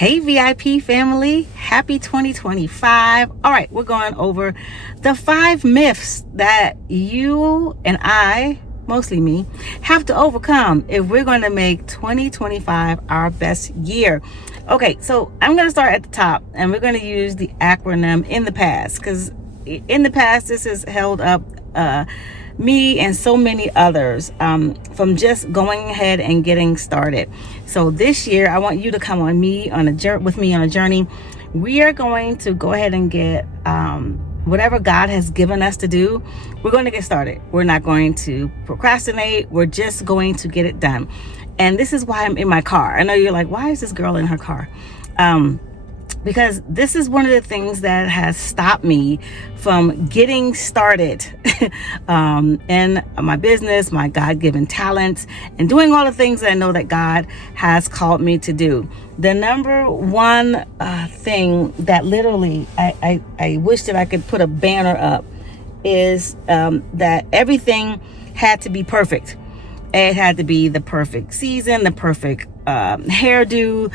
Hey VIP family, happy 2025. All right, we're going over the 5 myths that you and I, mostly me, have to overcome if we're going to make 2025 our best year. Okay, so I'm going to start at the top and we're going to use the acronym in the past, because in the past this has held up me and so many others from just going ahead and getting started. So this year I want you to come with me on a journey. We are going to go ahead and get whatever God has given us to do. We're going to get started. We're not going to procrastinate. We're just going to get it done. And this is why I'm in my car. I know you're like, why is this girl in her car? Because this is one of the things that has stopped me from getting started in my business, my God-given talents, and doing all the things that I know that God has called me to do. The number one thing that literally I wish that I could put a banner up is that everything had to be perfect. It had to be the perfect season, the perfect hairdo,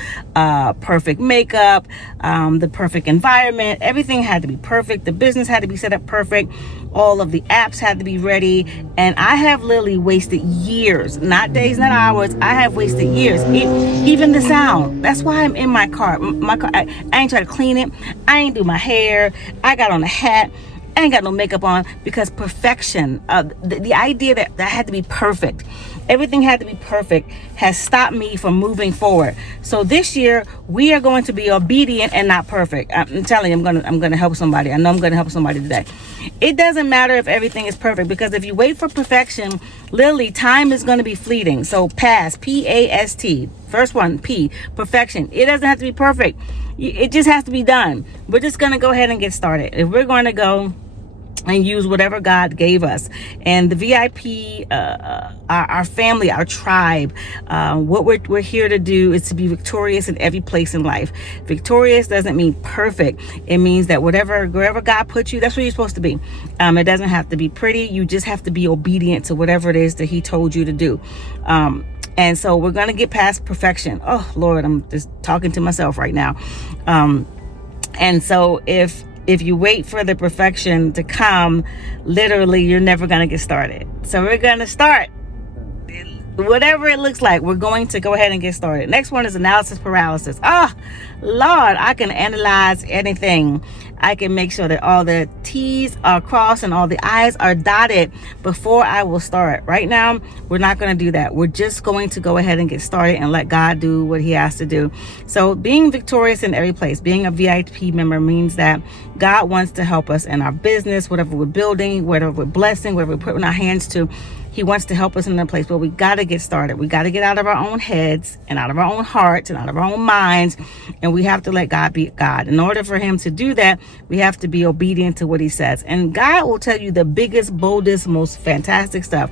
perfect makeup, the perfect environment. Everything had to be perfect. The business had to be set up perfect. All of the apps had to be ready. And I have literally wasted years, not days, not hours. I have wasted years. Even the sound. That's why I'm in my car. My car. I ain't try to clean it. I ain't do my hair. I got on a hat. I ain't got no makeup on, because perfection, the idea that had to be perfect, everything had to be perfect, has stopped me from moving forward. So this year we are going to be obedient and not perfect. I'm telling you, I'm gonna help somebody. I know I'm gonna help somebody today. It doesn't matter if everything is perfect, because if you wait for perfection, literally time is going to be fleeting. So P.A.S.T, P.A.S.T, first one, P, perfection. It doesn't have to be perfect. It just has to be done. We're just gonna go ahead and get started. If we're going to go and use whatever God gave us, and the V.I.P, our family, our tribe, what we're here to do is to be victorious in every place in life. Victorious doesn't mean perfect. It means that wherever God puts you, that's where you're supposed to be. It doesn't have to be pretty. You just have to be obedient to whatever it is that He told you to do. And so we're going to get past perfection. Oh Lord, I'm just talking to myself right now. And so if you wait for the perfection to come, literally, you're never going to get started. So we're going to start. Whatever it looks like, we're going to go ahead and get started. Next one is analysis paralysis. Oh, Lord, I can analyze anything. I can make sure that all the T's are crossed and all the I's are dotted before I will start. Right now, we're not going to do that. We're just going to go ahead and get started and let God do what He has to do. So being victorious in every place, being a VIP member, means that God wants to help us in our business, whatever we're building, whatever we're blessing, whatever we're putting our hands to. He wants to help us in a place, but we got to get started. We got to get out of our own heads and out of our own hearts and out of our own minds. And we have to let God be God. In order for Him to do that, we have to be obedient to what He says. And God will tell you the biggest, boldest, most fantastic stuff.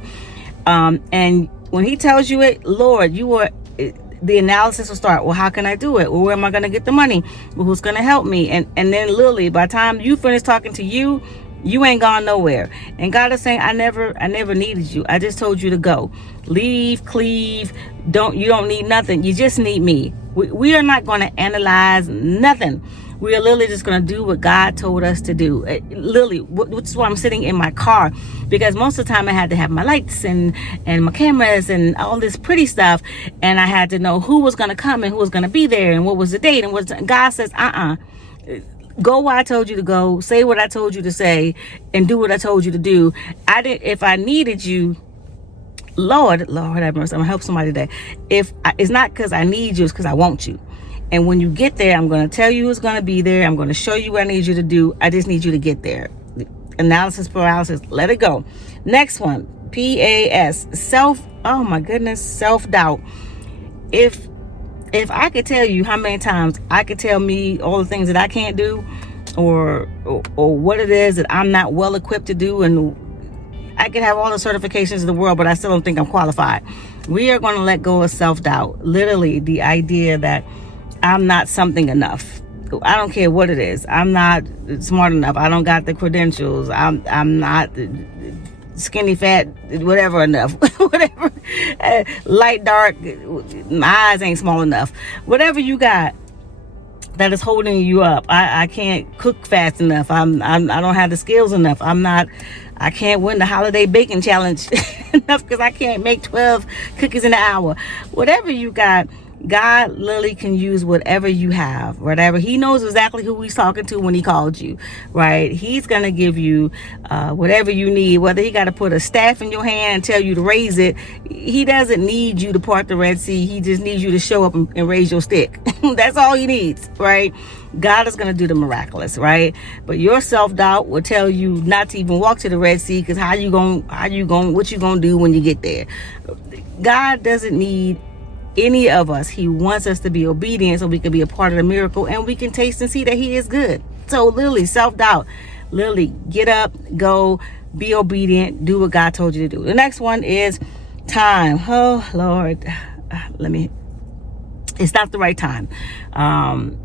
And when He tells you it, Lord, the analysis will start. Well, how can I do it? Well, where am I going to get the money? Well, who's going to help me? And then literally, by the time you finish talking to you ain't gone nowhere. And God is saying, I never needed you. I just told you to go. Leave, cleave. You don't need nothing. You just need me. We are not going to analyze nothing. We are literally just going to do what God told us to do. Literally, which is why I'm sitting in my car, because most of the time I had to have my lights and my cameras and all this pretty stuff. And I had to know who was going to come and who was going to be there and what was the date. And God says, go where I told you to go, say what I told you to say, and do what I told you to do. If I needed you, Lord have mercy, I'm gonna help somebody today. It's not because I need you, it's because I want you. And when you get there, I'm going to tell you who's going to be there. I'm going to show you what I need you to do. I just need you to get there. Analysis paralysis, let it go. Next one, P.A.S. Oh my goodness, self-doubt. If I could tell you how many times I could tell me all the things that I can't do, or what it is that I'm not well equipped to do, and I could have all the certifications in the world, but I still don't think I'm qualified. We are going to let go of self-doubt. Literally, the idea that I'm not something enough. I don't care what it is. I'm not smart enough. I don't got the credentials. I'm not skinny, fat, whatever enough. Whatever. Light, dark. My eyes ain't small enough. Whatever you got, that is holding you up. I can't cook fast enough. I don't have the skills enough. I can't win the holiday baking challenge enough because I can't make 12 cookies in an hour. Whatever you got, God literally can use whatever you have, whatever. He knows exactly who he's talking to when he called you, right? He's going to give you whatever you need, whether he got to put a staff in your hand and tell you to raise it. He doesn't need you to part the Red Sea. He just needs you to show up and raise your stick. That's all he needs, right? God is going to do the miraculous, right? But your self-doubt will tell you not to even walk to the Red Sea, because what you going to do when you get there? God doesn't need any of us. He wants us to be obedient so we can be a part of the miracle and we can taste and see that he is good. So literally, self-doubt, literally get up, go, be obedient, do what God told you to do. The next one is time. Oh Lord, it's not the right time. And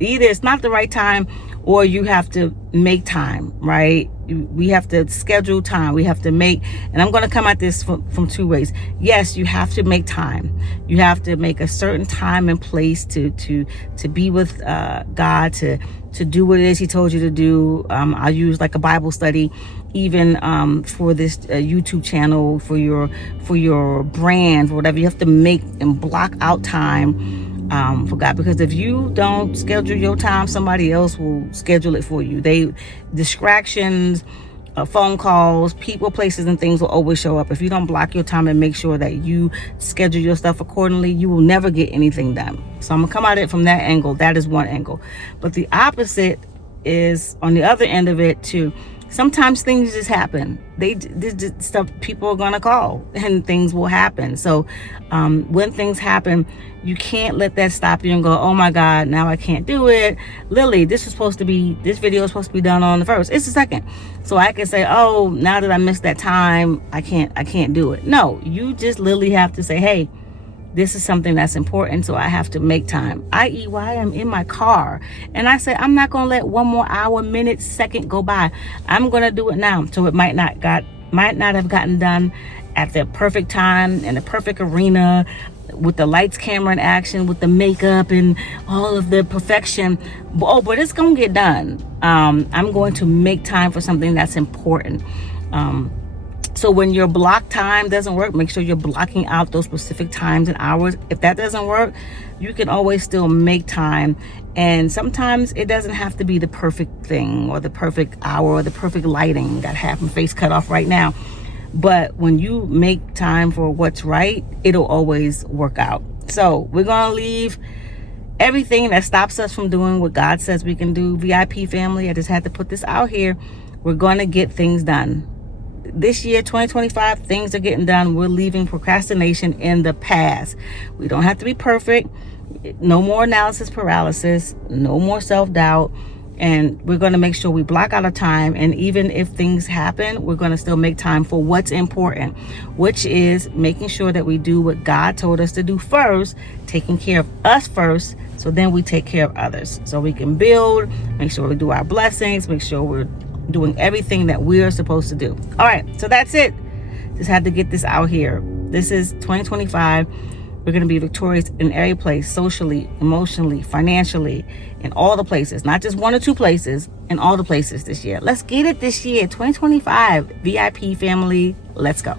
either it's not the right time or you have to make time, right? We have to schedule time. We have to make, and I'm going to come at this from two ways. Yes, you have to make time. You have to make a certain time and place to be with God, to do what it is he told you to do. I'll use like a Bible study, even for this YouTube channel, for your brand, for whatever. You have to make and block out time for God, because if you don't schedule your time, somebody else will schedule it for you. Distractions, phone calls, people, places, and things will always show up. If you don't block your time and make sure that you schedule your stuff accordingly, you will never get anything done. So I'm gonna come at it from that angle. That is one angle, but the opposite is on the other end of it too. Sometimes things just happen. This stuff, people are gonna call and things will happen. So when things happen, you can't let that stop you and go, oh my God, now I can't do it. Lily, this video is supposed to be done on the 1st. It's the 2nd. So I can say, oh, now that I missed that time, I can't do it. No, you just literally have to say, hey, this is something that's important, so I have to make time. I.e., why I'm in my car and I say, I'm not going to let one more hour, minute, second go by. I'm going to do it now. So it might not have gotten done at the perfect time, in the perfect arena, with the lights, camera, and action, with the makeup and all of the perfection. But it's going to get done. I'm going to make time for something that's important. So when your block time doesn't work, make sure you're blocking out those specific times and hours. If that doesn't work, you can always still make time. And sometimes it doesn't have to be the perfect thing or the perfect hour or the perfect lighting. Got half my face cut off right now. But when you make time for what's right, it'll always work out. So we're going to leave everything that stops us from doing what God says we can do. VIP family, I just had to put this out here. We're going to get things done. This year, 2025, things are getting done. We're leaving procrastination in the past. We don't have to be perfect. No more analysis paralysis. No more self-doubt. And we're going to make sure we block out our time. And even if things happen, we're going to still make time for what's important, which is making sure that we do what God told us to do first, taking care of us first, so then we take care of others. So we can build, make sure we do our blessings, make sure we're doing everything that we are supposed to do. All right, so that's it. Just had to get this out here. This is 2025. We're going to be victorious in every place, socially, emotionally, financially, in all the places, not just one or two places, in all the places this year. Let's get it this year, 2025. VIP family, let's go.